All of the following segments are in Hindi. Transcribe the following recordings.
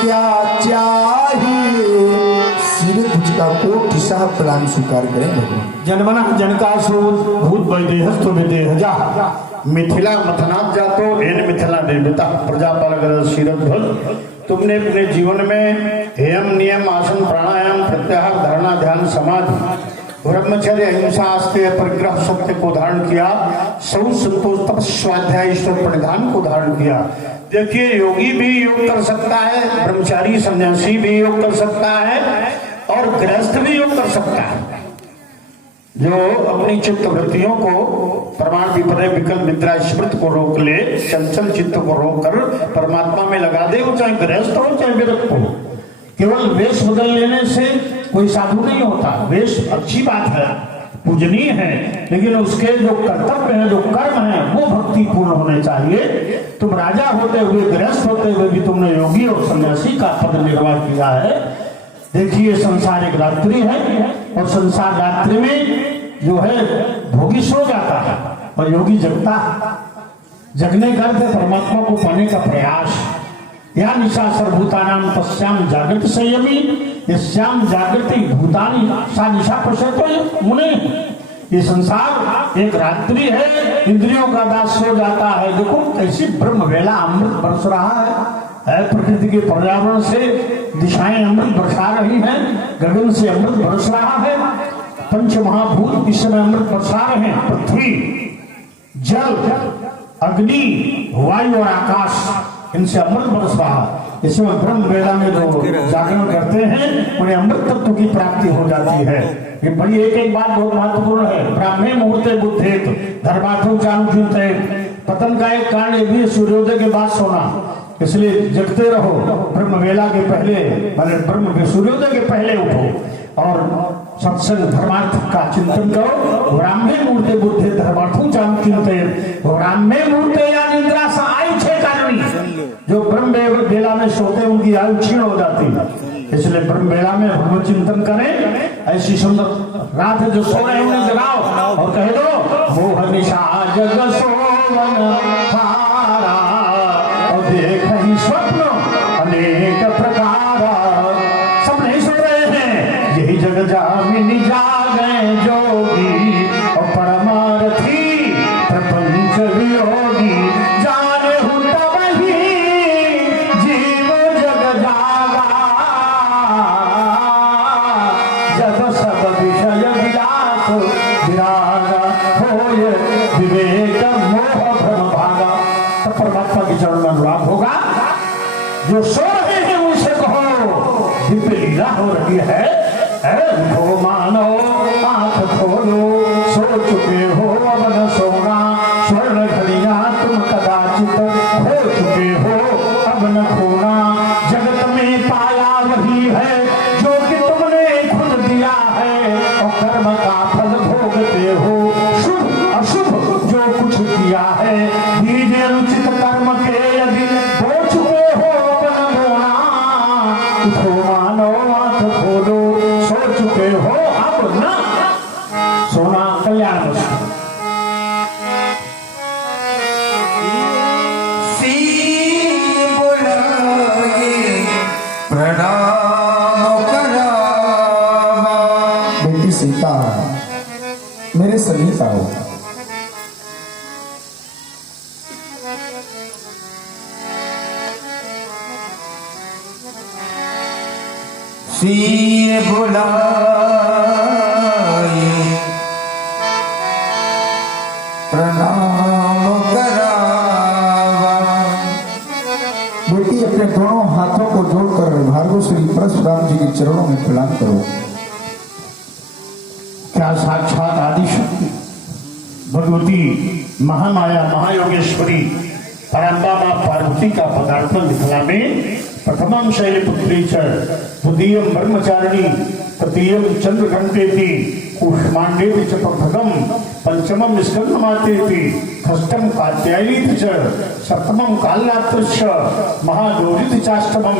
क्या चाहिए, सिर तुझका कोटि सह प्रणाम स्वीकार करें भगवान। जनमना जनकासूर भूत वैदेहस्तु विदेहजा मिथिला मथनाथ जातो एन मिथिला निर्मिता प्रजापालक शिरध्वज। तुमने अपने जीवन में यम नियम आसन प्राणायाम प्रत्याहार धारणा ध्यान समाधि ब्रह्मचर्य अहिंसा आस्ते परिग्रह सत्य को धारण किया, सौ संतोष तपस्वाध्याय ईश्वर प्रणिधान को धारण किया। देखिए योगी भी योग कर सकता है, ब्रह्मचारी सन्यासी भी योग कर सकता है और गृहस्थ भी योग कर सकता है। जो अपनी चित्त वृत्तियों को प्रमाण विपर्य विकल्प निद्रा स्मृत को रोक ले, चंचल चित्त को रोक कर परमात्मा में लगा दे, वो चाहे गृहस्थ हो चाहे विरक्त हो। केवल वेश बदल लेने से कोई साधु नहीं होता। वेश अच्छी बात है, पूजनीय है, लेकिन उसके जो कर्तव्य है, जो कर्म है, वो भक्ति पूर्ण होने चाहिए। तुम राजा होते हुए, गृहस्थ होते हुए भी तुमने योगी और सन्यासी का पद निर्वाह किया है। देखिए संसार एक रात्रि है और संसार रात्रि में जो है भोगी सो जाता है और योगी जगता है। जगने का अर्थ परमात्मा को पाने का प्रयास। या निशा सर्वभूतानां तस्याम जागृत संयमी यस्याम जागृति भूतानि सा निशा पश्यतो मुने। ये संसार एक रात्रि है, इंद्रियों का दास सो जाता है। देखो कैसी ब्रह्म वेला अमृत बरस रहा है, प्रकृति के पर्यावरण से दिशाएं अमृत बरसा रही हैं, गगन से अमृत बरस रहा है, पंच महाभूत इस समय अमृत बरसा रहे हैं। पृथ्वी, जल, अग्नि, वायु और आकाश, इनसे अमृत बरस रहा है। इसमें ब्रह्म वेला में जो जागरण करते हैं उन्हें अमृत तत्व की प्राप्ति हो जाती है। ये बड़ी एक बात बहुत महत्वपूर्ण है। ब्राह्मणे मुहूर्ते बुद्धेत धर्मार्थो चारुचिते। पतन का एक कारण ये भी सूर्योदय के बाद सोना, इसलिए जगते रहो। ब्रह्म वेला के पहले, माने ब्रह्म सूर्योदय के पहले उठो और सत्संग धर्मार्थ का चिंतन करो। ब्राह्मणे मुहूर्ते बुद्धे धर्मार्थो चारुचिते। ब्राह्मणे मुहूर्ते या निद्रा सा आयु छे कारणी। जो ब्रह्म वेला में सोते उनकी आयु क्षीण हो जाती है, इसलिए ब्रह्म वेला में भगवत चिंतन करें। ऐसी सुंदर रात है, जो सो रहे उन्हें जगाओ और कह दो मोह निशा जग सोवन हारा और देख ही स्वप्न अनेक प्रकार। सब नहीं सो रहे हैं, यही जग जामिनी जागे जोगी और परमार्थी प्रपंच वियोगी। जाने हुटा वही जीव जग जागा, जब सब विषय विलास विरागा होय विवेक मोह भ्रम भागा। तो परमात्मा के चरण में अनुराग होगा। जो सो रहे हैं उनसे कहो दिव्य लीला हो रही है। उठो मानो आंख खोलो, सो चुके हो अब न सोना। स्वर्ण घड़ियां तुम कदाचित हो चुके हो अब न खोना। जगत में पाया वही है जो कि तुमने खुद दिया है और कर्म का फल भोगते हो। शुभ अशुभ जो कुछ किया है, दीजिए अनुचित कर्म के यदि हो चुके हो अब न रोना। उठो मानो आंख खोलो, सो चुके हो अब न सोना। कल्याण वस्तु प्रणाम करावा। बेटी सीता मेरे समीप आओ। सी बुलाए प्रणाम करावा। बेटी अपने दोनों हाथों को जोड़कर भार्गव श्री परशुराम जी के चरणों में प्रणाम करो। क्या साक्षात आदि शक्ति भगवती महामाया महायोगेश्वरी परम्बा मां पार्वती का पदार्पण मिथिला में प्रथमं शैलपुत्री च द्वितीयं ब्रह्मचारिणी तृतीयं चंद्रघंटेति कूष्मांडेति च प्रथमं पंचमं स्कंदमातेति षष्ठं कात्यायनीति च सप्तमं कालरात्रिश्च महागौरीति चाष्टमं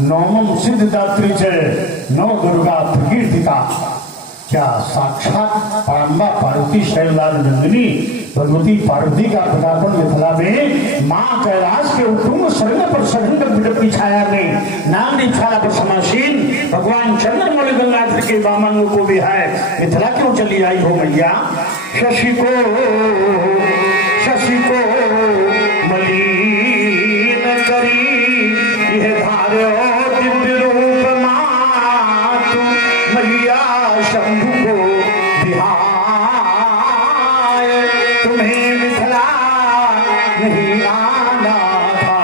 नवमं सिद्धिदात्री च नव दुर्गा प्रकीर्तिता। क्या साक्षात परम्बा पार्वती शैललाल नंदिनी भगवती पार्वती का पदार्पण मिथिला में मां कैलाश के उत्तुंग स्वर्ग पर सघन की छाया में ना मिथिला क्यों चली आई हो मैया? शशि को मलिन करी यह धार्यो दिव्य रूप मातु मैया शंभु को बिहाय। तुम्हें मिथिला नहीं आना था,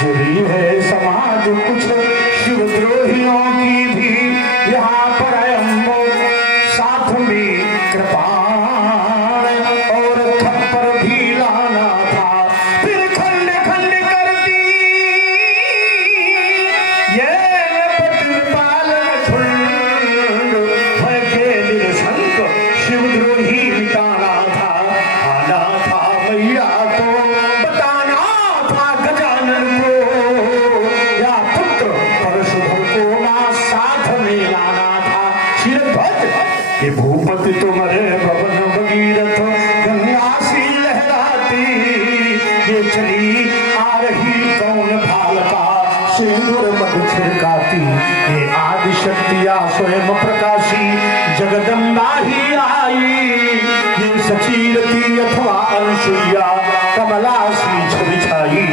जुड़ी है समाज कुछ शिवद्रोहियों की भी यहाँ पर अम्बो साथ में कृपाण और खप्पर भी लाना था। फिर खंड खंड कर दी ये पालन झुंड भय के निरसंक शिवद्रोही मिटाना था। आना था मैया को बताना था गजानन को, या पुत्र परशुधर को मां साथ में लाना था। शिरध्वज ये भूपति तुम्हारे भवन भगीरथ गंगा सी लहराती, ये चली आ रही कौन भालका सिंदूर मध छिड़काती। ये आदि शक्तिया स्वयं प्रकाशी जगदम्बा ही आई, ये सचीरती अथवा अनुसुईया कमला सी छवि छाई।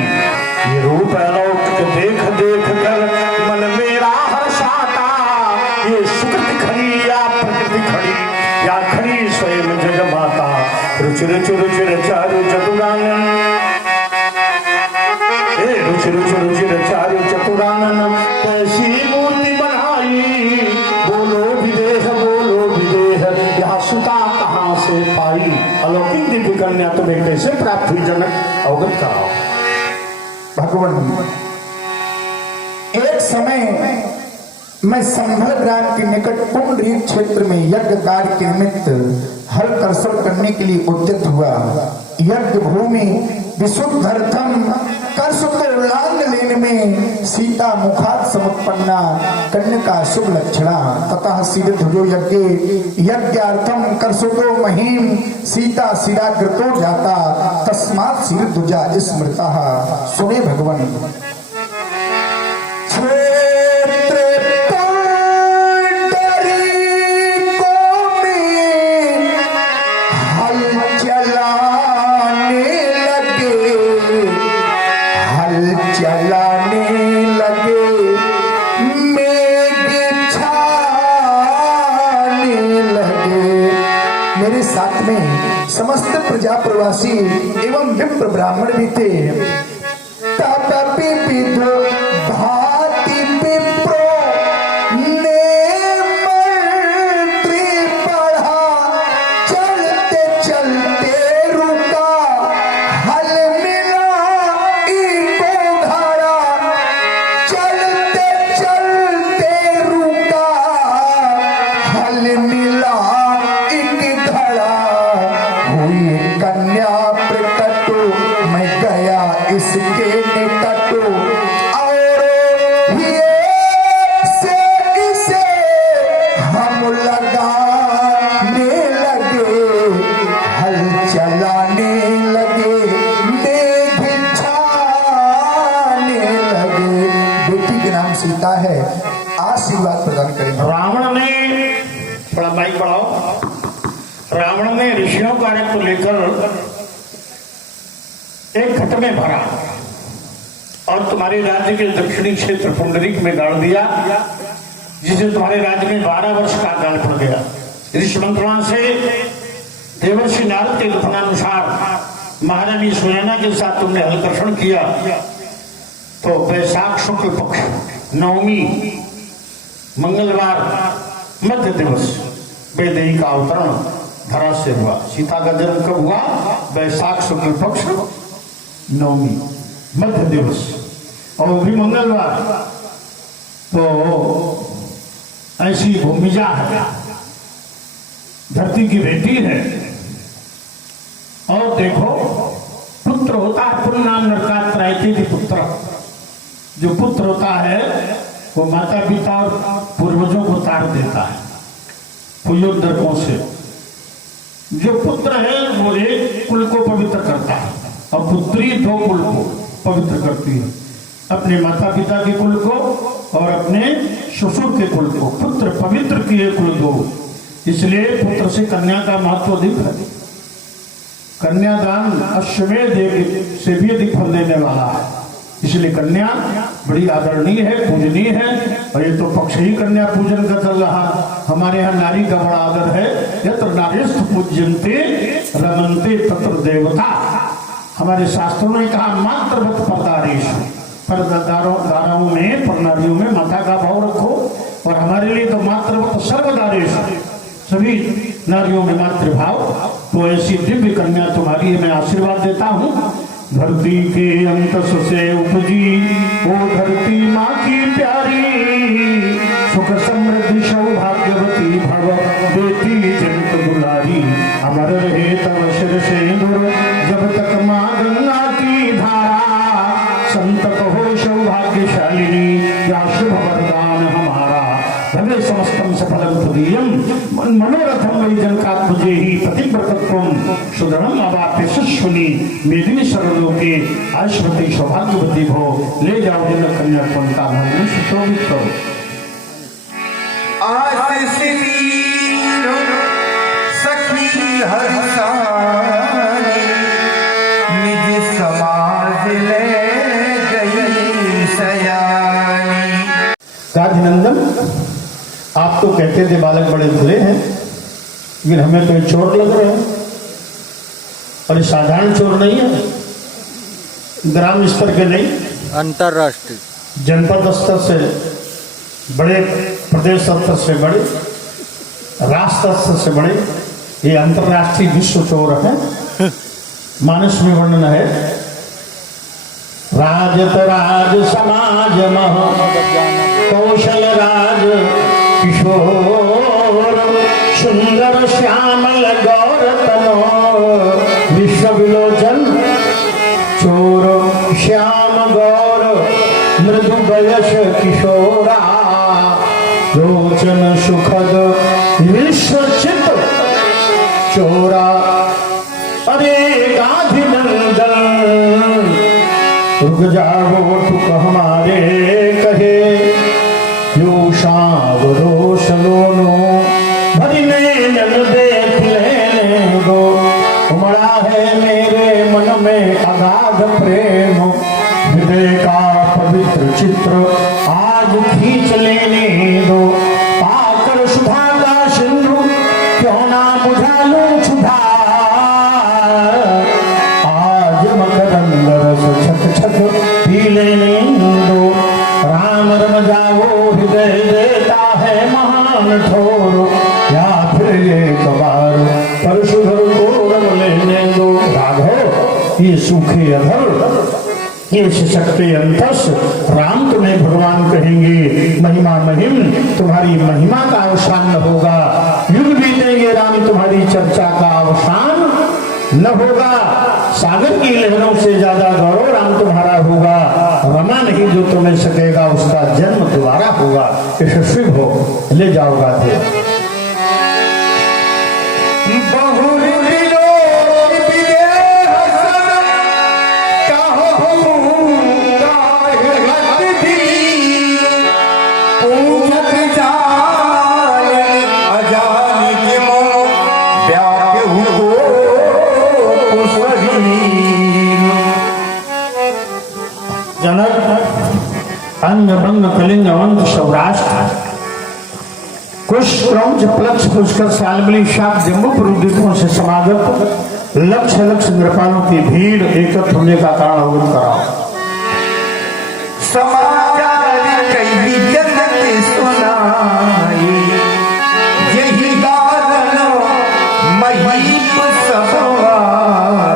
ये रूप अलौकिक देख देख कर मन मेरा हर्षाता, ये सुकृति खड़ी या प्रकृति खड़ी या खड़ी स्वयं जग माता। रुचिर रुचिर चारु चतुरानन, रुचिर चारु चतुरानन ऐसी मूर्ति बनाई। बोलो विदेह यह सुता कहाँ से पाई? अलौकिक दिव्य कन्या तुम्हें कैसे प्राप्त हुई जनक, अवगत कराओ। भगवान, एक समय मैं संभल ग्राम के निकट पुंडरीक क्षेत्र में यज्ञ कार्य के निमित्त हल कर्षण करने के लिए उद्यत हुआ। यज्ञ भूमि विशुद्धर्थम कर्षोल्लांग लेने में सीता मुखात समुत्पन्ना कन्या शुभ लक्षणा ततः सिद्धो यज्ञार्थम कर्षोतो महीम सीता शिराकृतो जाता तस्मात् सिद्धुजा स्मृता। सुने भगवान, समस्त प्रजा प्रवासी एवं विप्र ब्राह्मण भी थे। तदपि विदु भाति विप्रो ने मंत्री पढ़ा, चलते चलते रुका हल मिला इको धारा। चलते चलते रुका हल मिला एक धड़ा। हुई कन्या प्रकट मैं गया इसके निकट, और ये से इसे हम लगाने लगे, हल चलाने लगे, मेघ छाने लगे। बेटी के नाम सीता है, आशीर्वाद प्रदान करें। रावण ने, थोड़ा माइक बढ़ाओ। रावण ने ऋषियों का रक्त लेकर एक घट में भरा और तुम्हारे राज्य के दक्षिणी क्षेत्र पुंडरीक में गाड़ दिया, जिसे तुम्हारे राज्य में 12 वर्ष का काल पड़ गया। ऋषि मंत्रणा से देवर्षि नारद के कथनानुसार महारानी सुनैना के साथ तुमने हलकर्षण किया, तो वैशाख शुक्ल पक्ष नवमी मंगलवार मध्य दिवस वैदेही का अवतरण धरा से हुआ। सीता का जन्म कब हुआ? वैशाख शुक्ल पक्ष नवमी मध्य दिवस, और भी मंगलवार। तो ऐसी भूमिजा है, धरती की बेटी है। और देखो, पुत्र होता है पुण्यनाम नरकात्रायति पुत्र। जो पुत्र होता है वो माता पिता और पूर्वजों को तार देता है पुण्योदकों से। जो पुत्र है वो एक कुल को पवित्र करता है, और पुत्री 2 कुल को पवित्र करती है, अपने माता पिता के कुल को और अपने ससुर के कुल को। पुत्र पवित्र किए कुल 2, इसलिए पुत्र से कन्या का महत्व अधिक है। कन्यादान अश्वमेध यज्ञ से भी अधिक फल देने वाला है। इसलिए कन्या बड़ी आदरणीय है, पूजनीय है। और ये तो पक्ष ही कन्या पूजन का चल रहा। हमारे यहाँ नारी का बड़ा आदर है। यत्र नारीस्थ पूज्यन्ते रमन्ते तत्र देवता। हमारे शास्त्रों ने कहा मातृवत परदारेश, परदारों में, पर नारियों में माता का भाव रखो। और हमारे लिए तो मातृवत सर्वदारेश, सभी नारियों में मातृभाव। तो ऐसी दिव्य कन्या तुम्हारी मैं आशीर्वाद देता हूँ। धरती के अंतस से उपजी वो धरती माँ की प्यारी, सुख समृद्धि सौभाग्यवती भव बेटी जनक दुलारी। अमर रहे तव शिर सिंदूर जब तक माँ गंगा की धारा, संत कहो सौभाग्यशालिनी या शुभ वरदान हमारा। भले समस्तम सफलम तुदीयम मनोरथम वै जनकात्मजेहि पतिव्रतत्वम सुदृढ़म अवाप्य सुश्वनी मेदिनी सर्वलोके ऐश्वर्य सौभाग्यवती भो। ले जाओ जनक कन्या का मन में सुशोभित करो। सखी हरसानी निज समाज ले गई सयानी। गाधिनंदन, आप तो कहते थे बालक बड़े भले हैं, लेकिन हमें तो चोर लग रहे हैं। और ये साधारण चोर नहीं है, ग्राम स्तर के नहीं, अंतरराष्ट्रीय, जनपद स्तर से बड़े, प्रदेश स्तर से बड़े, राष्ट्र स्तर से बड़े, ये अंतरराष्ट्रीय विश्व चोर है। मानस में वर्णन है, राजत राज समाज मह कौशल राज किशोर, सुंदर श्यामल गौर तनो विश्व विलोचन चोर, श्याम गौर मृदु बयस किशोरा, लोचन सुखद विश्वचित चोरा। अरे गाधिनंदन रुक जाओ तुक हमारे कहे, यो शावरो सलोनो भरी नैनन देख लेने दो। उमड़ा है मेरे मन में अगाध प्रेम, हृदय का पवित्र चित्र आज खींच लेने दो। पाकर सुधा का सिंधु क्यों ना बुझा लूं क्षुधा, आज मकरंद रस छक छक पी लेने दो। राम रम जाओ हृदय देता है महान ठोर, या फिर एक बार परशुधर को रम लेने दो। राघव, ये सूखे अधर, ये सशक्ति अंतस राम तुम्हें भगवान कहेंगे। महिमा महिम, तुम्हारी महिमा का अवसान न होगा। युग बीतेंगे राम, तुम्हारी चर्चा का अवसान न होगा। सागर की लहरों से ज्यादा गौरव राम तुम्हारा होगा। रमा नहीं जो तुम्हें सकेगा, उसका जन्म दोबारा होगा। यशस्वी हो, ले जाओ गाते। अंग भंग कलिंग अवंत सौराष्ट्र कुश क्रौंच प्लक्ष पुष्कर सालबली शाक जम्बूपुर द्वीपों से समागत लक्ष लक्ष नृपालों की भीड़ एकत्र होने का कारण अवगत कराओ। समाचार कई जगत सुनाई, यही कारण महीप सब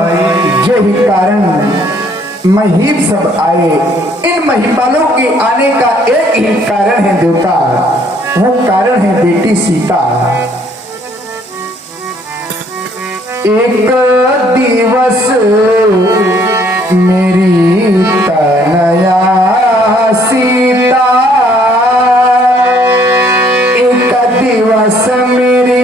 आए। यही कारण महीप सब आए। इन महिपालों के आने का एक ही कारण है देवता, वो कारण है बेटी सीता। एक दिवस मेरी तनया सीता, एक दिवस मेरी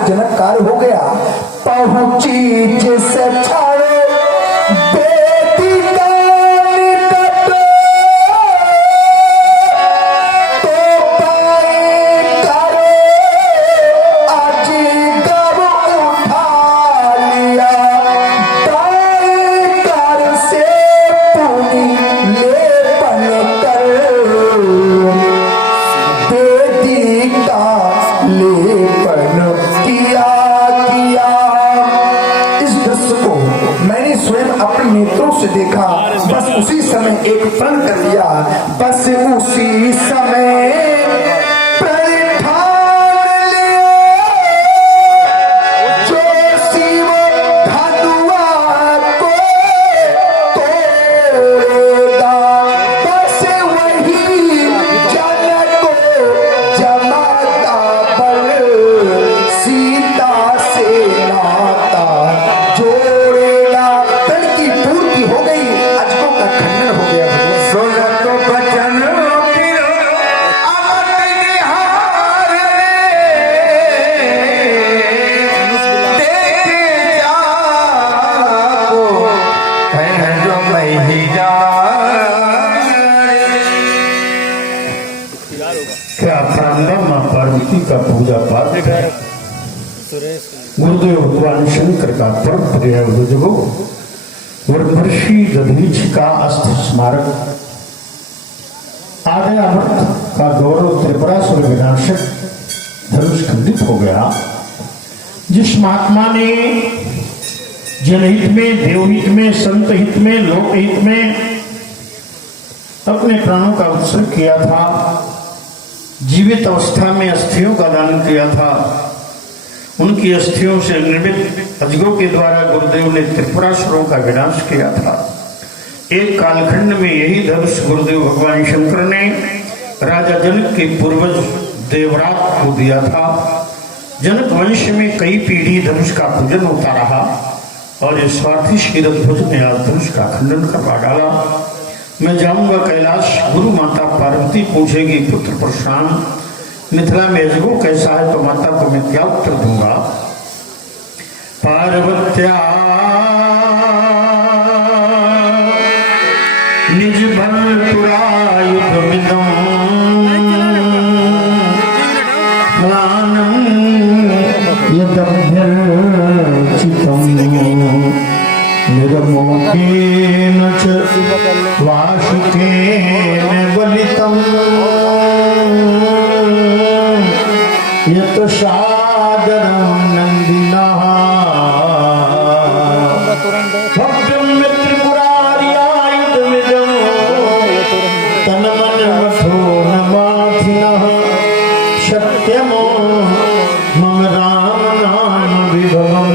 जनकार हो गया। पहुंची जिस छाड़े बेटी का निकट, तो पाए करे आज गब उठा लिया। दाएं कर से पुनी लेपन कर, बेटी का लेपन किया। इस दृश्य को मैंने स्वयं अपने नेत्रों से देखा। बस उसी समय एक प्रण कर लिया, बस उसी समय प्रण ठान लिया। जो शिव धनुआ को तोड़ेगा, बस वही जन को जमाता पर सीता से नाता जोड़ेगा। प्रण की पूर्ति हो गई, अजगों का खंडन हो गया। सोलह बचन क्या प्रारंभ में पार्वती का पूजा पाठ है। गुरुदेव भगवान शंकर का परम प्रिय गुजगो वर्षी दधीच का अस्थि स्मारक आर्यावर्त का गौरव त्रिपुरासुर विनाशक धनुष खंडित हो गया। जिस महात्मा ने जनहित में, देवहित में, संत हित में, लोकहित में अपने प्राणों का उत्सर्ग किया था, जीवित अवस्था में अस्थियों का दान किया था, उनकी अस्थियों से निर्मित अजगों के द्वारा गुरुदेव ने त्रिपुरासुरों का विनाश किया था। एक कालखंड में यही धनुष गुरुदेव भगवान शंकर ने राजा जनक के पूर्वज देवरात को दिया था। जनक वंश में कई पीढ़ी धनुष का पूजन होता रहा और इस स्वार्थी क्षीरध्वज ने आज धनुष का खंडन करवा डाला। मैं जाऊंगा कैलाश, गुरु माता पार्वती पूछेगी पुत्र परशुराम मिथिला में अजगो कैसा है, तो माता को मैं क्या उत्तर दूंगा। पार्वत्या निज भर्तुरायुधमिदं प्लानं यदभ्यर्चितं निर्मोकेन च वासुकेन बलितम् यत सादरं नन्दिनः भक्तं त्रिपुरार्यायुधमिदं तन्मन्मथो नमाथिनः सत्यमो मम राम नाम विभवं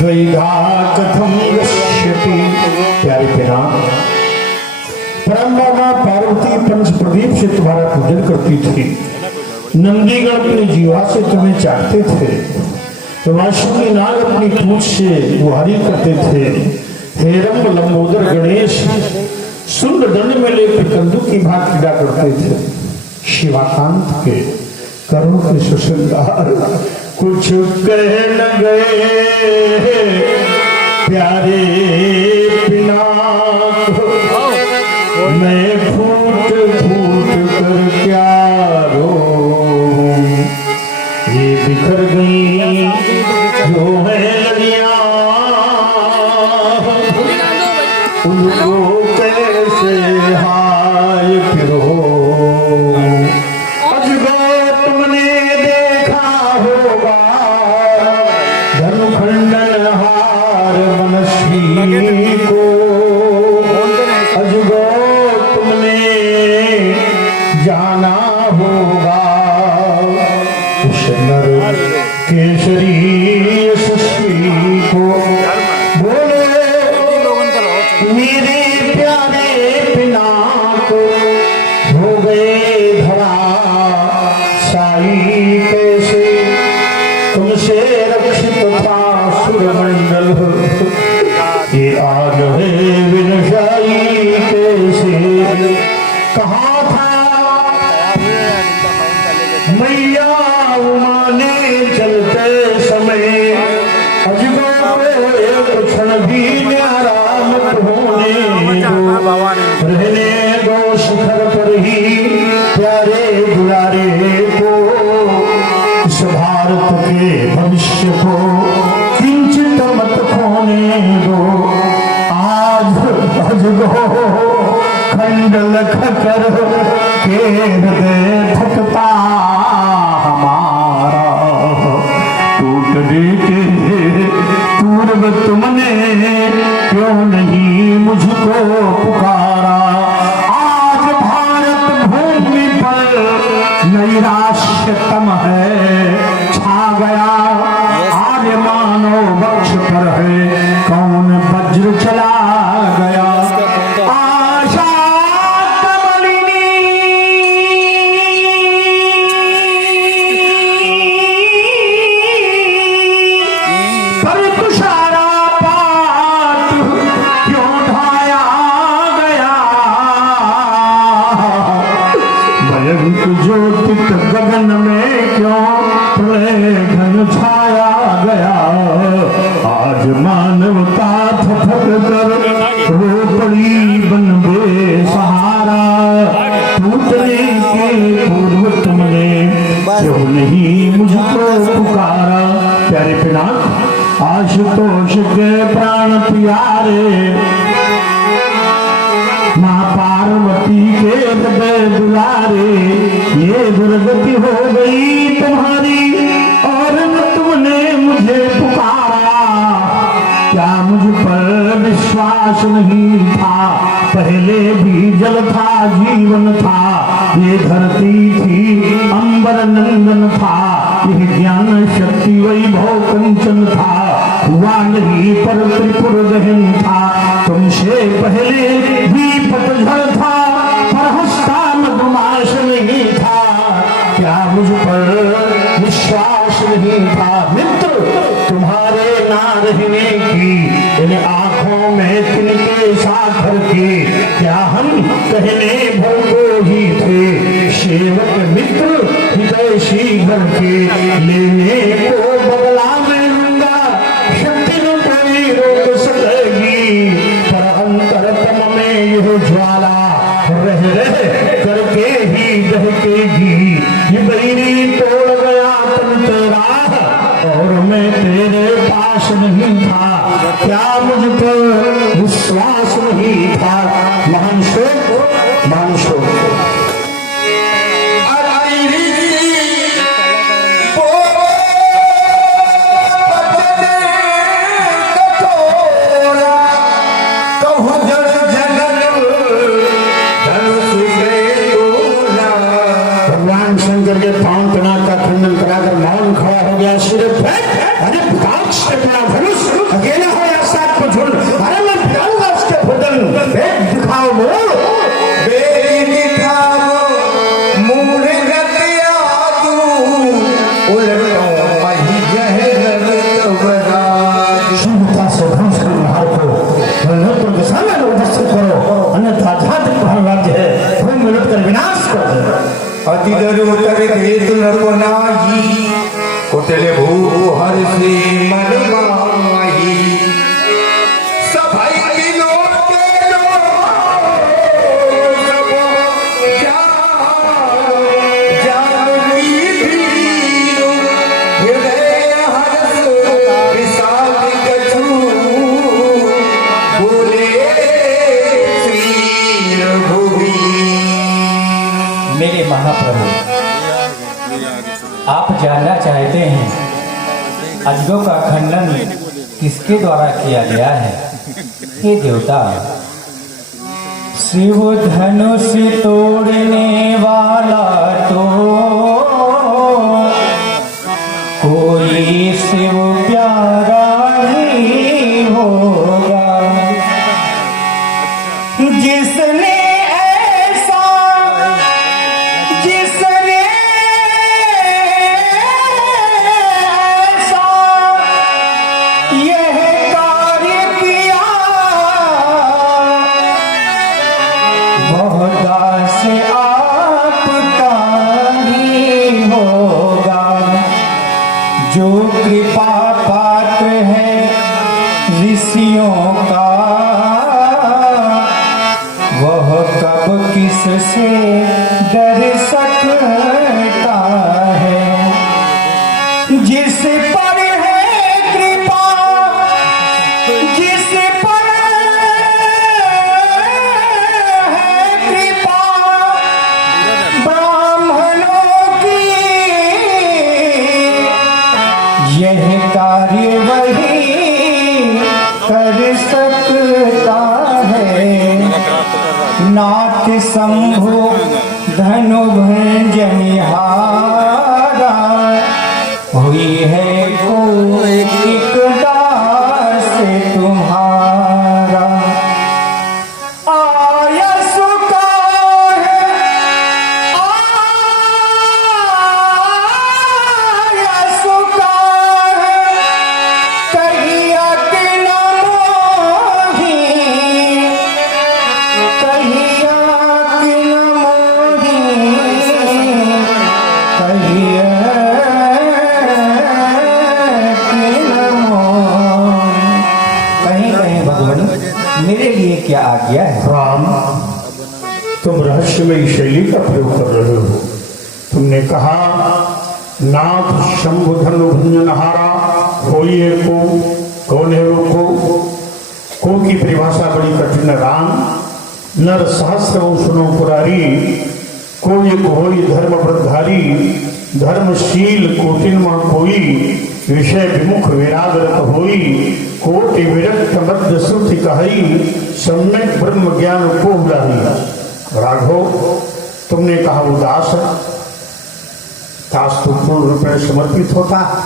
द्वैधा कथं गस्यति। प्यारे पिता, परम मामा पार्वती पंच प्रदीप से तुम्हारा पूजन करती थी। नंदीगण अपनी जीवा से तुम्हें चाटते थे, तो वासुकी नाग अपनी पूंछ से गुहारी करते थे। हेरम लंबोदर गणेश सुंद दंड में लेकर कंदू की भांति गिरा करते थे। शिवाकांत के करुण के सुसंगार कुछ कह न गए प्यारे पिनाक, मैं फूट फूट कर क्या ये बिखर गई जो है लड़ियां, उनको कैसे हाय फिरो। अजगो तुमने देखा होगा धनुखंडन हार मनस्वी को। अजगो तुमने जाना होगा केसरी यशस्वी को। बोले मेरे प्यारे पिनाक हो गए धरा साई कैसे, तुमसे रक्षित था सुरमंडल, ये आज है विनशाई कैसे। कहाँ था मैया उमा ने चलते को किंचित मत खोने दो। आज भज गो खंड लख कर के हृदय थकता हमारा। टूटने के पूर्व तुमने क्यों नहीं मुझको पुकारा। आज भारत भूमि पर नैराश्यतम है छा गया। आज मानो वक्ष पर है कौन वज्र चला गया। आशा कमलिनी पर तुषारा पात क्यों ढाया गया। भयंक ज्योतित गगन में क्यों प्रलय घन छाया गया। आज मानवता थपक कर रो पड़ी बन बेसहारा। टूटने के पूर्व तुमने क्यों नहीं मुझको पुकारा। प्यारे पिनाक आशुतोष के प्राण प्यारे माँ पार्वती के हृदय दुलारे। ये दुर्गति हो गई तुम्हारी और तुमने मुझे पुकारा। क्या मुझ पर विश्वास नहीं था। पहले भी जल था जीवन था। ये धरती थी अंबर नंदन था। यह ज्ञान शक्ति वैभव कंचन था। हुआ नहीं पर त्रिपुर दहन था। तुमसे पहले भी पतझड़ था पर हंसता मधुमास नहीं था। क्या मुझ पर विश्वास नहीं था। मित्र तुम्हारे ना रहने की इन आंखों में तिनके सागर के क्या हम कहने भोगो ही थे। सेवक मित्र हितैषी घर के लेने को बदला में लूंगा। शक्ति न कोई रोक सकेगी पर अंतरतम में यह ज्वाला रह रह करके ही दहकेगी। ये बैरी तोड़ गया तन तेरा और मैं तेरे पास नहीं था। क्या मुझ पर विश्वास नहीं था। महान शोक महान शोक। भगवान शंकर के पांव तना का खंडन कराकर मौन खड़ा हो गया। सिर्फ अरे विकास से बड़ा धनुष अकेला हो या साथ को झुंड। अरे मैं भिड़ाऊंगा उसके भुजन। बेट दिखाओ मोर बेरी दिखाओ मूड़ रतिया तू उलटो मही जहर तबराज। क्षमता से धनुष के महार को मल्होत्तर के सामने उपस्थित करो अन्यथा जातिक भाव राज्य है भूमि में लुट कर विनाश कर दे। अति दरुतर खेत लपनाही कुटिल भूप हर से मन माही। सफाई विनोद के लोग सब जानवी भीरू हृदय हर्ष विषाद कछु बोले श्री रघुवीर। मेरे महाप्रभु आप जानना चाहते हैं अजगरों का खंडन किसके द्वारा किया गया है। हे देवता शिव धनुष तोड़ने वाला तो कोई शिव प्यारा ही होगा। जिसने से आ शंभु धनु भंजनिहारा हुई है कोई एक दास तुम्हारा आया सुका है आया सुका है कहिया के न मोही कहिया के न मोही कहिया कहीं कहीं भगवान मेरे लिए क्या आज्ञा है? राम, तुम रहस्यमयी शैली का प्रयोग कर रहे हो। तुमने कहा नाथ शंभु धनु भंजनहारा होई है को, कौन है वो को की परिभाषा बड़ी कठिन है। राम, नर सहस्र सुनो पुरारी, को एक होई धर्म व्रतधारी, धर्मशील कोटिन में कोई, विषय विमुख विरागरत होई, कोटि विरक्त मध्य श्रुति कहई, सम्यक ब्रह्म ज्ञान को उड़ाही। राघव, तुमने कहा उदास है, दास तो पूर्ण रूप में समर्पित होता है,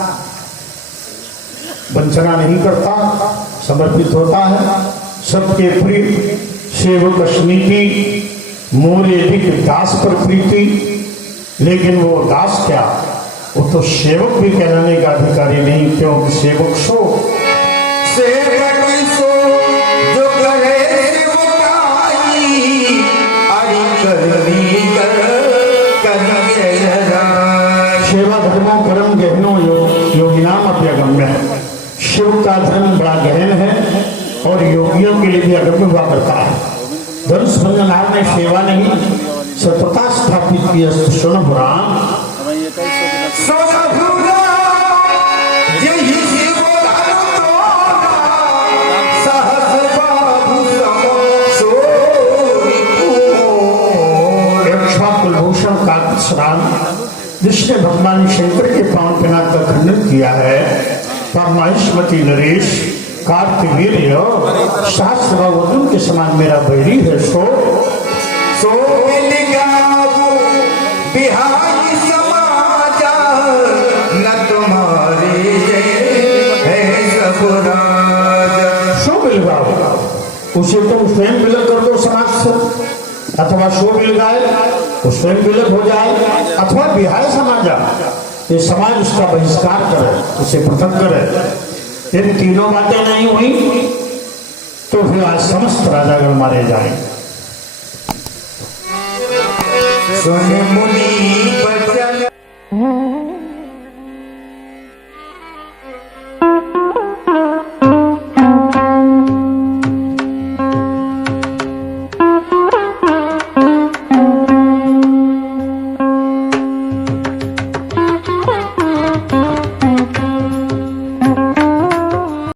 वंचना नहीं करता, समर्पित होता है, सबके प्रिय सेवक स्नीति, मोरे अधिक दास पर प्रीति। लेकिन वो दास क्या, वो तो सेवक भी कहलाने का अधिकारी नहीं, क्योंकि सेवक सो जो करे सेवकाई, अरि करनी सेवा धर्मो कर्म गहनो योगिनाम अप्यगम्य है। शिव का धर्म बड़ा गहन है और योगियों के लिए भी अगम्य हुआ करता है। धनुष भंजनहार ने सेवा नहीं सतता स्थापित की। सुन राम, राम जिसने भगवान शंकर के पांव पिनाक का खंडन किया है, परमाहिष्मति नरेश कार्तिवीर्य शास्त्र अर्जुन के समान मेरा बैरी है। सो बिहारी समाजा न तुम्हारे है सब राजा। सो बिलगाओ, उसे तुम स्वयं विलग कर दो समाज से, अथवा सो बिलगाए तो स्वयं विलग हो जाए, अथवा बिहार समाजा ये समाज उसका बहिष्कार करे, उसे पृथक करे। यदि तीनों बातें नहीं हुई तो फिर आज समस्त राजागण मारे जाए। सुन मुनि बचन